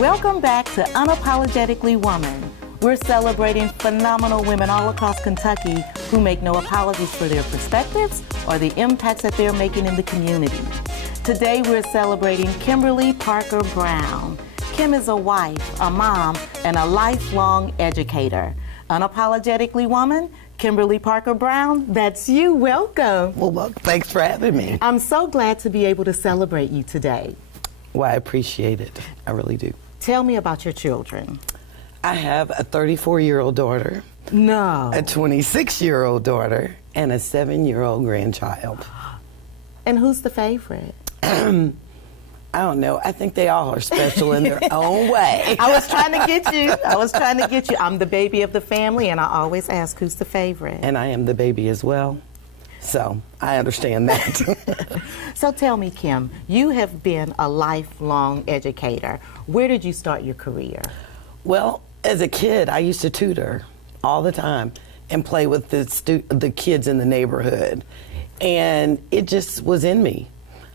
Welcome back to Unapologetically Woman. We're celebrating phenomenal women all across Kentucky who make no apologies for their perspectives or the impacts that they're making in the community. Today we're celebrating Kimberly Parker Brown. Kim is a wife, a mom, and a lifelong educator. Unapologetically Woman, Kimberly Parker Brown, that's you. Welcome. Well, thanks for having me. I'm so glad to be able to celebrate you today. Well, I appreciate it. I really do. Tell me about your children. I have a 34-year-old daughter, No. a 26-year-old daughter, and a 7-year-old grandchild. And who's the favorite? I don't know. I think they all are special in their own way. I was trying to get you. I'm the baby of the family, and I always ask who's the favorite. And I am the baby as well. So I understand that. So tell me, Kim, you have been a lifelong educator. Where did you start your career? Well, as a kid, I used to tutor all the time and play with the kids in the neighborhood. And it just was in me.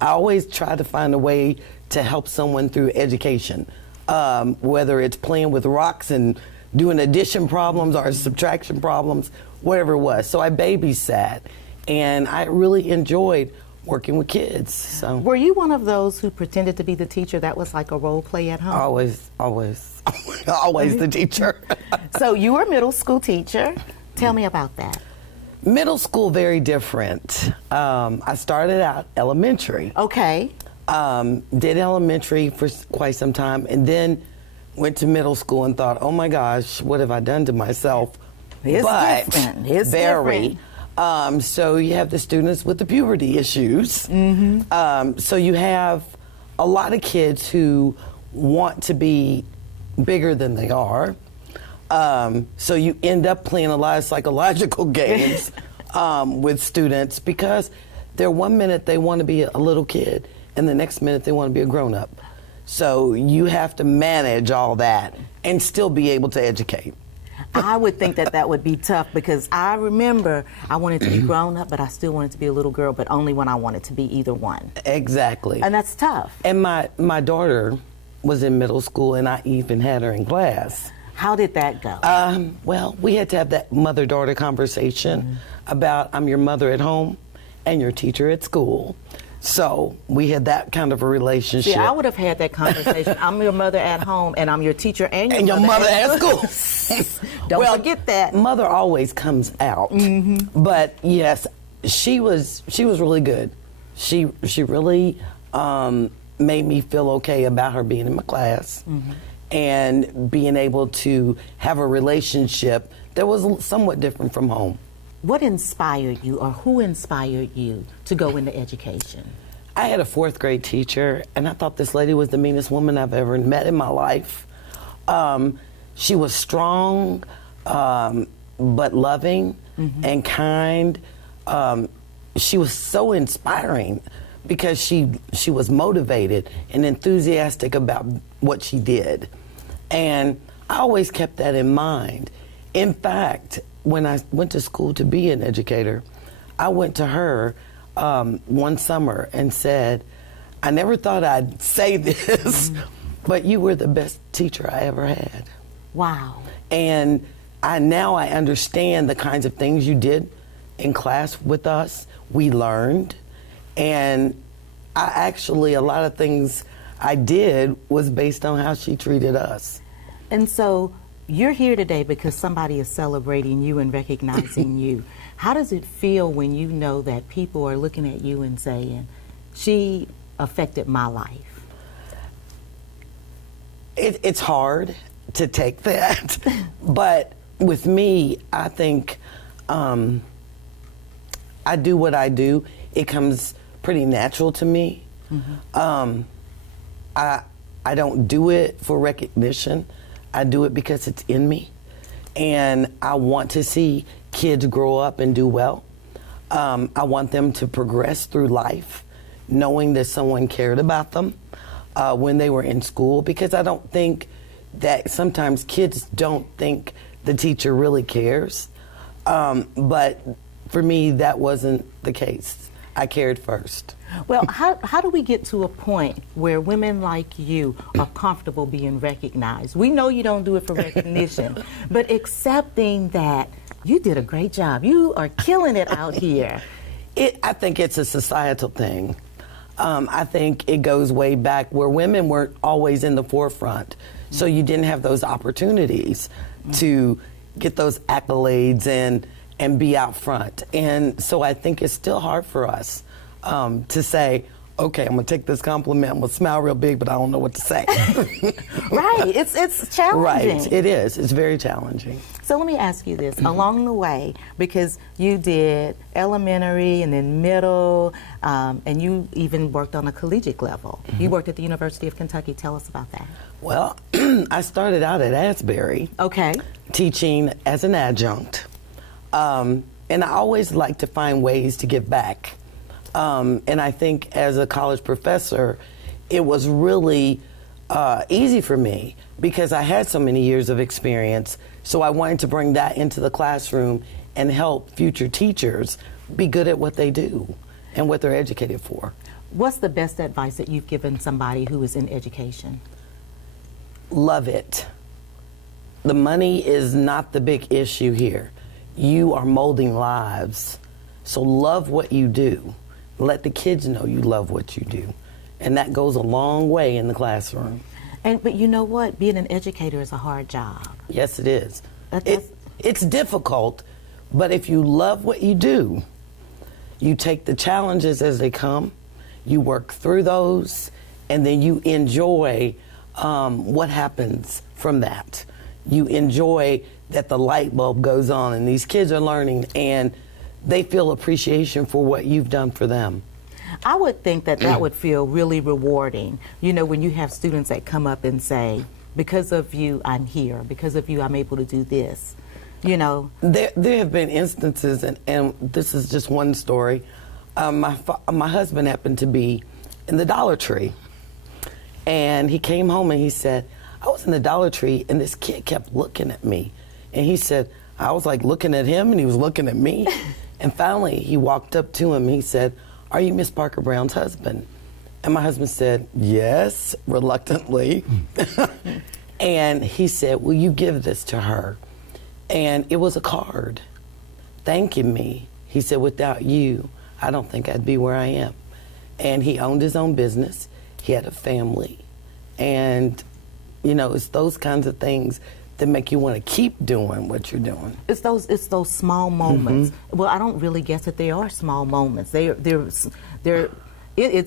I always try to find a way to help someone through education, whether it's playing with rocks and doing addition problems or subtraction problems, whatever it was. So I babysat, and I really enjoyed working with kids. So Were you one of those who pretended to be the teacher that was like a role play at home? always the teacher. So you were a middle school teacher. Tell me about that. Middle school, very different. I started out elementary. Okay. Did elementary for quite some time, and then went to middle school and thought, oh my gosh, what have I done to myself? It's different. It's very. different. So you have the students with the puberty issues. Mm-hmm. So you have a lot of kids who want to be bigger than they are. So you end up playing a lot of psychological games with students because they're 1 minute they want to be a little kid and the next minute they want to be a grown-up. So you have to manage all that and still be able to educate. I would think that would be tough because I remember I wanted to be grown up, but I still wanted to be a little girl, but only when I wanted to be either one. Exactly. And that's tough. And my daughter was in middle school, and I even had her in class. How did that go? Well, we had to have that mother-daughter conversation about I'm your mother at home and your teacher at school. So we had that kind of a relationship. See, I would have had that conversation. I'm your mother at home, and I'm your teacher and your mother at school. Don't forget that. Mother always comes out. Mm-hmm. But yes, she was really good. She really made me feel okay about her being in my class. Mm-hmm. And being able to have a relationship that was somewhat different from home. What inspired you, or who inspired you to go into education? I had a 4th grade teacher, and I thought this lady was the meanest woman I've ever met in my life. She was strong, but loving and kind. She was so inspiring because she was motivated and enthusiastic about what she did. And I always kept that in mind. In fact, when I went to school to be an educator, I went to her one summer and said, I never thought I'd say this, but you were the best teacher I ever had. Wow. And now I understand the kinds of things you did in class with us. We learned. And a lot of things I did was based on how she treated us. And so you're here today because somebody is celebrating you and recognizing you. How does it feel when you know that people are looking at you and saying, she affected my life? It's hard to take that. But with me, I think I do what I do. It comes pretty natural to me. Mm-hmm. I don't do it for recognition. I do it because it's in me. And I want to see kids grow up and do well. I want them to progress through life, knowing that someone cared about them when they were in school, because I don't think that sometimes kids don't think the teacher really cares. But for me, that wasn't the case. I cared first. Well, how do we get to a point where women like you are comfortable being recognized? We know you don't do it for recognition, but accepting that you did a great job. You are killing it out here. I think it's a societal thing. I think it goes way back where women weren't always in the forefront. So you didn't have those opportunities to get those accolades and be out front. And so I think it's still hard for us to say, okay, I'm gonna take this compliment, I'm gonna smile real big, but I don't know what to say. Right, it's challenging. Right, it is, it's very challenging. So let me ask you this, along the way, because you did elementary and then middle, and you even worked on a collegiate level. You worked at the University of Kentucky. Tell us about that. Well, I started out at Asbury. Okay. Teaching as an adjunct. And I always like to find ways to give back. And I think as a college professor, it was really easy for me because I had so many years of experience. So I wanted to bring that into the classroom and help future teachers be good at what they do and what they're educated for. What's the best advice that you've given somebody who is in education? Love it. The money is not the big issue here. You are molding lives. So love what you do. Let the kids know you love what you do. And that goes a long way in the classroom. But you know what? Being an educator is a hard job. Yes, it is. It's difficult, but if you love what you do, you take the challenges as they come, you work through those, and then you enjoy what happens from that. You enjoy that the light bulb goes on and these kids are learning and they feel appreciation for what you've done for them. I would think that that would feel really rewarding. You know, when you have students that come up and say, because of you, I'm here. Because of you, I'm able to do this. You know? There have been instances, and this is just one story. My husband happened to be in the Dollar Tree. And he came home and he said, I was in the Dollar Tree and this kid kept looking at me. And he said, I was like looking at him and he was looking at me. And finally he walked up to him and he said, are you Miss Parker Brown's husband? And my husband said, yes, reluctantly. And he said, will you give this to her? And it was a card thanking me. He said, without you, I don't think I'd be where I am. And he owned his own business. He had a family. And, you know, it's those kinds of things that make you want to keep doing what you're doing. It's those small moments. Well, I don't really guess that they are small moments. It's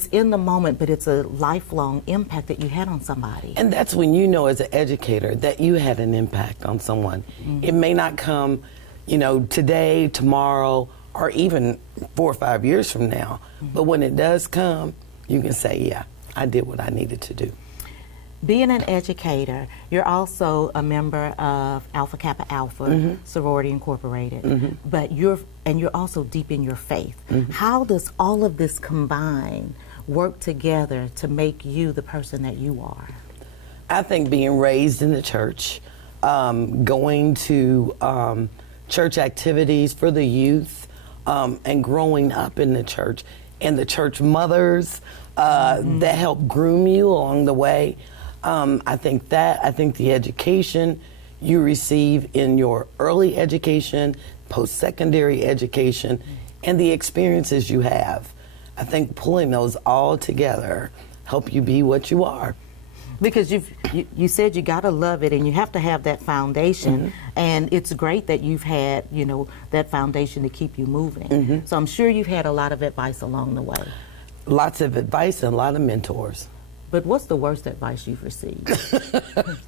in the moment, but it's a lifelong impact that you had on somebody. And that's when you know as an educator that you had an impact on someone. It may not come, you know, today, tomorrow, or even 4 or 5 years from now. But when it does come, you can say, yeah, I did what I needed to do. Being an educator, you're also a member of Alpha Kappa Alpha, Sorority Incorporated, but you're also deep in your faith. How does all of this combine, work together to make you the person that you are? I think being raised in the church, going to church activities for the youth, and growing up in the church, and the church mothers that help groom you along the way. I think the education you receive in your early education, post-secondary education, and the experiences you have, I think pulling those all together help you be what you are. Because you said you got to love it and you have to have that foundation, and it's great that you've had, you know, that foundation to keep you moving. So I'm sure you've had a lot of advice along the way. Lots of advice and a lot of mentors. But what's the worst advice you've received?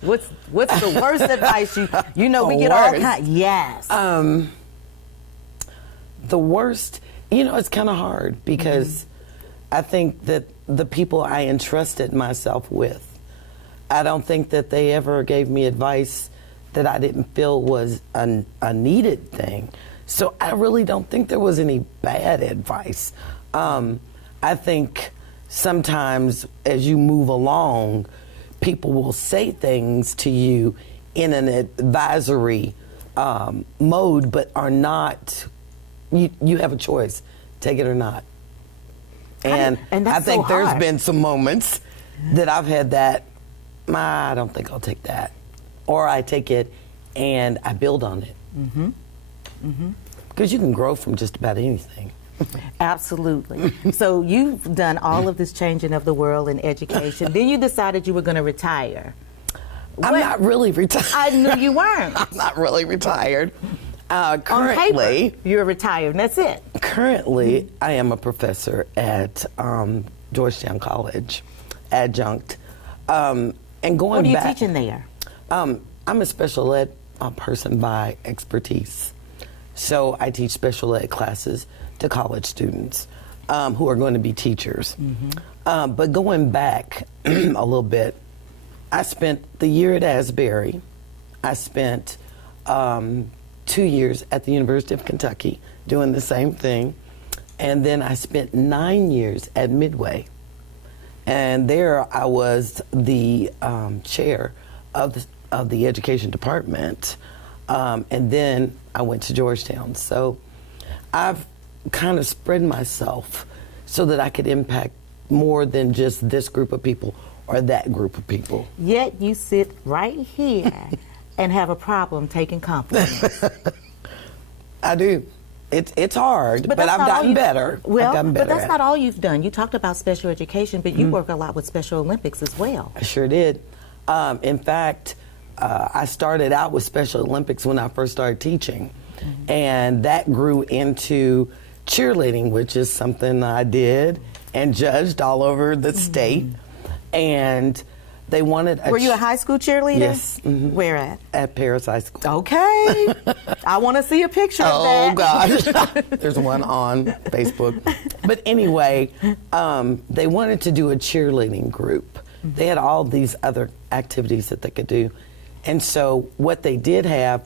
What's the worst advice you know, we get all kinds. Yes. The worst, you know, it's kind of hard because I think that the people I entrusted myself with, I don't think that they ever gave me advice that I didn't feel was a needed thing. So I really don't think there was any bad advice. I think sometimes as you move along, people will say things to you in an advisory mode, but are not, you have a choice, take it or not. And that's I think so there's hard. been some moments that I've had that, I don't think I'll take that. Or I take it and I build on it. Because you can grow from just about anything. Absolutely. So you've done all of this changing of the world in education. Then you decided you were going to retire. I'm not really retired. I knew you weren't. I'm not really retired. On Currently, paper, you're retired, and that's it. Currently, I am a professor at Georgetown College, adjunct. And going What are you back, teaching there? I'm a special ed person by expertise. So I teach special ed classes to college students who are going to be teachers. But going back a little bit, I spent the year at Asbury. I spent 2 years at the University of Kentucky doing the same thing. And then I spent 9 years at Midway. And there I was the chair of the education department. And then I went to Georgetown. So I've kind of spread myself so that I could impact more than just this group of people or that group of people. Yet you sit right here and have a problem taking compliments. I do. It's hard, but that's I've not all gotten you- better. Well, I've gotten but better that's at not it. all you've done. You talked about special education, but you work a lot with Special Olympics as well. I sure did. In fact, I started out with Special Olympics when I first started teaching, and that grew into cheerleading, which is something I did and judged all over the state. And they wanted Were you a high school cheerleader? Yes. Where at? At Paris High School. Okay. I want to see a picture of Oh, that. gosh. There's one on Facebook. But anyway, they wanted to do a cheerleading group. They had all these other activities that they could do. And so what they did have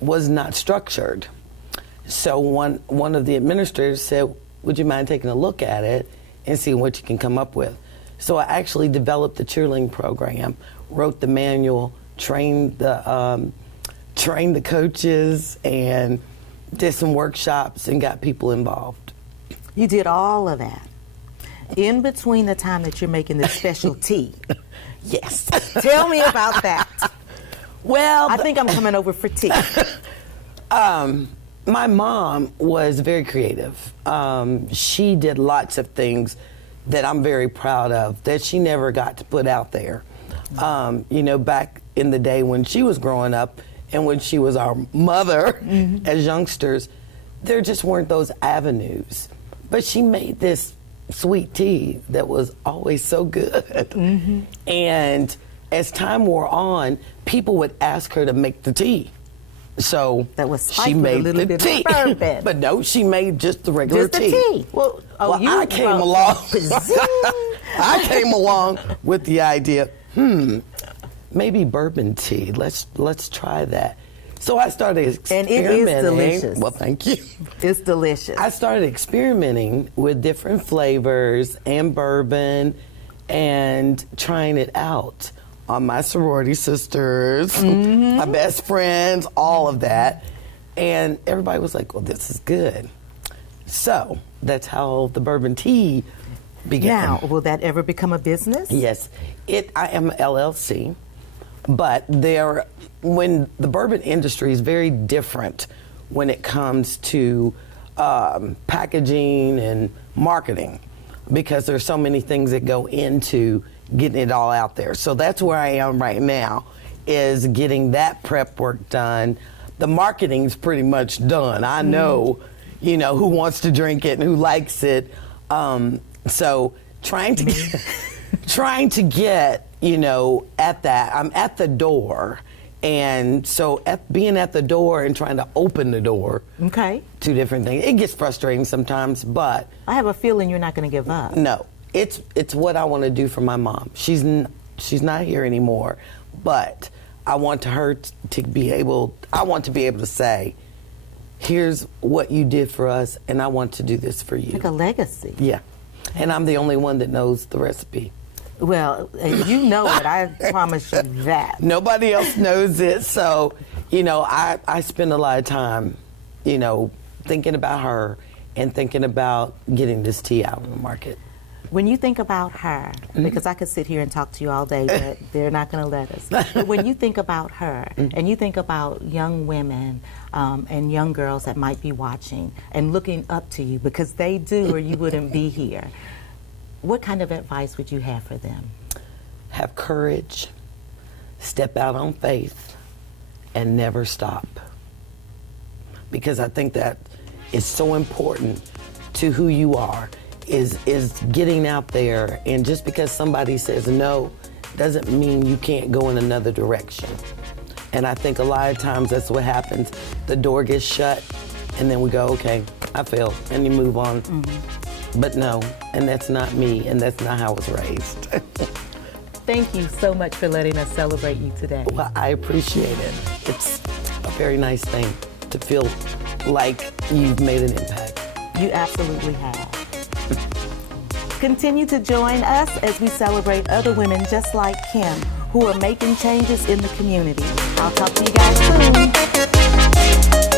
was not structured. So one of the administrators said, would you mind taking a look at it and seeing what you can come up with? So I actually developed the cheerleading program, wrote the manual, trained the coaches, and did some workshops and got people involved. You did all of that. In between the time that you're making this special tea. Yes. Tell me about that. Well, I think I'm coming over for tea. my mom was very creative. She did lots of things that I'm very proud of that she never got to put out there. Back in the day when she was growing up and when she was our mother as youngsters, there just weren't those avenues. But she made this sweet tea that was always so good. And as time wore on, people would ask her to make the tea. So That was spiked she with a made little the bit of tea. bourbon. But no, she made just the regular Just the tea. Well, I came along. I came along with the idea, maybe bourbon tea. Let's try that. So I started And experimenting. it is delicious. Well, thank you. It's delicious. I started experimenting with different flavors and bourbon and trying it out on my sorority sisters, my best friends, all of that. And everybody was like, well, this is good. So that's how the bourbon tea began. Now, will that ever become a business? Yes, I am an LLC, but when the bourbon industry is very different when it comes to packaging and marketing, because there's so many things that go into getting it all out there. So that's where I am right now, is getting that prep work done. The marketing's pretty much done. I know, who wants to drink it and who likes it. So trying to get, at that, I'm at the door. And so being at the door and trying to open the door, Okay. two different things. It gets frustrating sometimes, but I have a feeling you're not going to give up. no, it's what I want to do for my mom. She's not here anymore, but I want her to be able. I want to be able to say, "Here's what you did for us, and I want to do this for you." Like a legacy. Yeah, and I'm the only one that knows the recipe. Well, you know it. I promise you that. Nobody else knows it, so I spend a lot of time, thinking about her and thinking about getting this tea out in the market. When you think about her, because I could sit here and talk to you all day, but they're not going to let us. But when you think about her, and you think about young women and young girls that might be watching and looking up to you, because they do or you wouldn't be here, what kind of advice would you have for them? Have courage, step out on faith, and never stop. Because I think that is so important to who you are. Is getting out there, and just because somebody says no doesn't mean you can't go in another direction. And I think a lot of times that's what happens. The door gets shut and then we go, okay, I failed, and you move on. But no, and that's not me, and that's not how I was raised. Thank you so much for letting us celebrate you today. Well, I appreciate it. It's a very nice thing to feel like you've made an impact. You absolutely have. Continue to join us as we celebrate other women just like Kim who are making changes in the community. I'll talk to you guys soon.